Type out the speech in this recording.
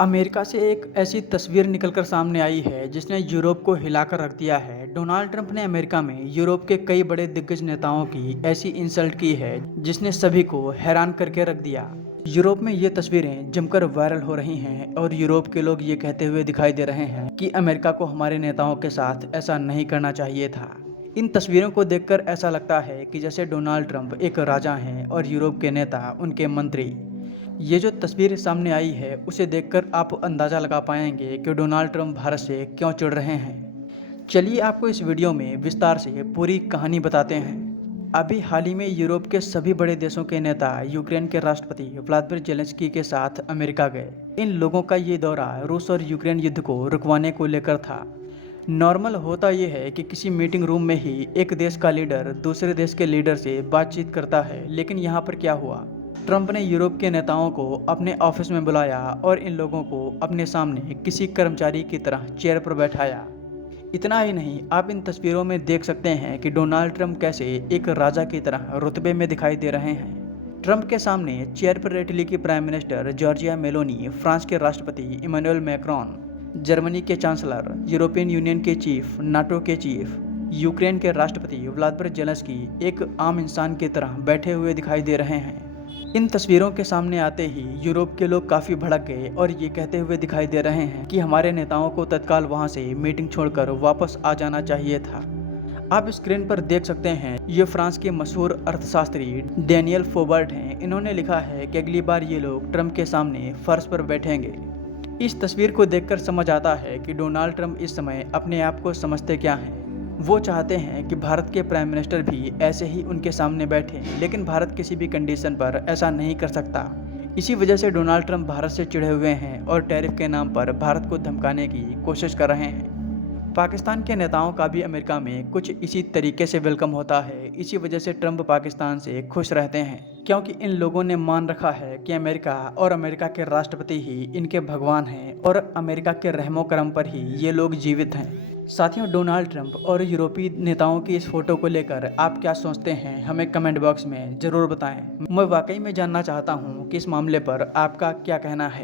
America से एक ऐसी तस्वीर निकलकर सामने आई है जिसने यूरोप को हिलाकर रख दिया है। डोनाल्ड ट्रंप ने अमेरिका में यूरोप के कई बड़े दिग्गज नेताओं की ऐसी इंसल्ट की है जिसने सभी को हैरान करके रख दिया। यूरोप में ये तस्वीरें जमकर वायरल हो रही हैं और यूरोप के लोग ये कहते हुए दिखाई दे रहे हैं कि अमेरिका को हमारे नेताओं के साथ ऐसा नहीं करना चाहिए था। इन तस्वीरों को देखकर ऐसा लगता है कि जैसे डोनाल्ड ट्रंप एक राजा हैं और यूरोप के नेता उनके मंत्री। ये जो तस्वीर सामने आई है उसे देखकर आप अंदाज़ा लगा पाएंगे कि डोनाल्ड ट्रंप भारत से क्यों चिढ़ रहे हैं। चलिए आपको इस वीडियो में विस्तार से पूरी कहानी बताते हैं। अभी हाल ही में यूरोप के सभी बड़े देशों के नेता यूक्रेन के राष्ट्रपति व्लादिमीर जेलेंस्की के साथ अमेरिका गए। इन लोगों का ये दौरा रूस और यूक्रेन युद्ध को रुकवाने को लेकर था। नॉर्मल होता यह है कि किसी मीटिंग रूम में ही एक देश का लीडर दूसरे देश के लीडर से बातचीत करता है, लेकिन यहाँ पर क्या हुआ। ट्रंप ने यूरोप के नेताओं को अपने ऑफिस में बुलाया और इन लोगों को अपने सामने किसी कर्मचारी की तरह चेयर पर बैठाया। इतना ही नहीं, आप इन तस्वीरों में देख सकते हैं कि डोनाल्ड ट्रंप कैसे एक राजा की तरह रुतबे में दिखाई दे रहे हैं। ट्रंप के सामने चेयर पर इटली की prime minister Giorgia Meloni, France के राष्ट्रपति इमैनुअल मैक्रोन, जर्मनी के चांसलर, यूरोपियन यूनियन के चीफ, नाटो के चीफ, यूक्रेन के राष्ट्रपति व्लादिमीर जेलेंस्की एक आम इंसान की तरह बैठे हुए दिखाई दे रहे हैं। इन तस्वीरों के सामने आते ही यूरोप के लोग काफ़ी भड़क गए और ये कहते हुए दिखाई दे रहे हैं कि हमारे नेताओं को तत्काल वहां से मीटिंग छोड़कर वापस आ जाना चाहिए था। आप स्क्रीन पर देख सकते हैं, ये फ्रांस के मशहूर अर्थशास्त्री डैनियल फोबर्ट हैं। इन्होंने लिखा है कि अगली बार ये लोग ट्रंप के सामने फर्श पर बैठेंगे। इस तस्वीर को देखकर समझ आता है कि डोनाल्ड ट्रंप इस समय अपने आप को समझते क्या हैं। वो चाहते हैं कि भारत के प्राइम मिनिस्टर भी ऐसे ही उनके सामने बैठे, लेकिन भारत किसी भी कंडीशन पर ऐसा नहीं कर सकता। इसी वजह से डोनाल्ड ट्रंप भारत से चिढ़े हुए हैं और टैरिफ के नाम पर भारत को धमकाने की कोशिश कर रहे हैं। पाकिस्तान के नेताओं का भी अमेरिका में कुछ इसी तरीके से वेलकम होता है। इसी वजह से ट्रंप पाकिस्तान से खुश रहते हैं, क्योंकि इन लोगों ने मान रखा है कि अमेरिका और अमेरिका के राष्ट्रपति ही इनके भगवान हैं और अमेरिका के रहमो करम पर ही ये लोग जीवित हैं। साथियों, डोनाल्ड ट्रंप और यूरोपीय नेताओं की इस फोटो को लेकर आप क्या सोचते हैं, हमें कमेंट बॉक्स में ज़रूर बताएं। मैं वाकई में जानना चाहता हूं कि इस मामले पर आपका क्या कहना है।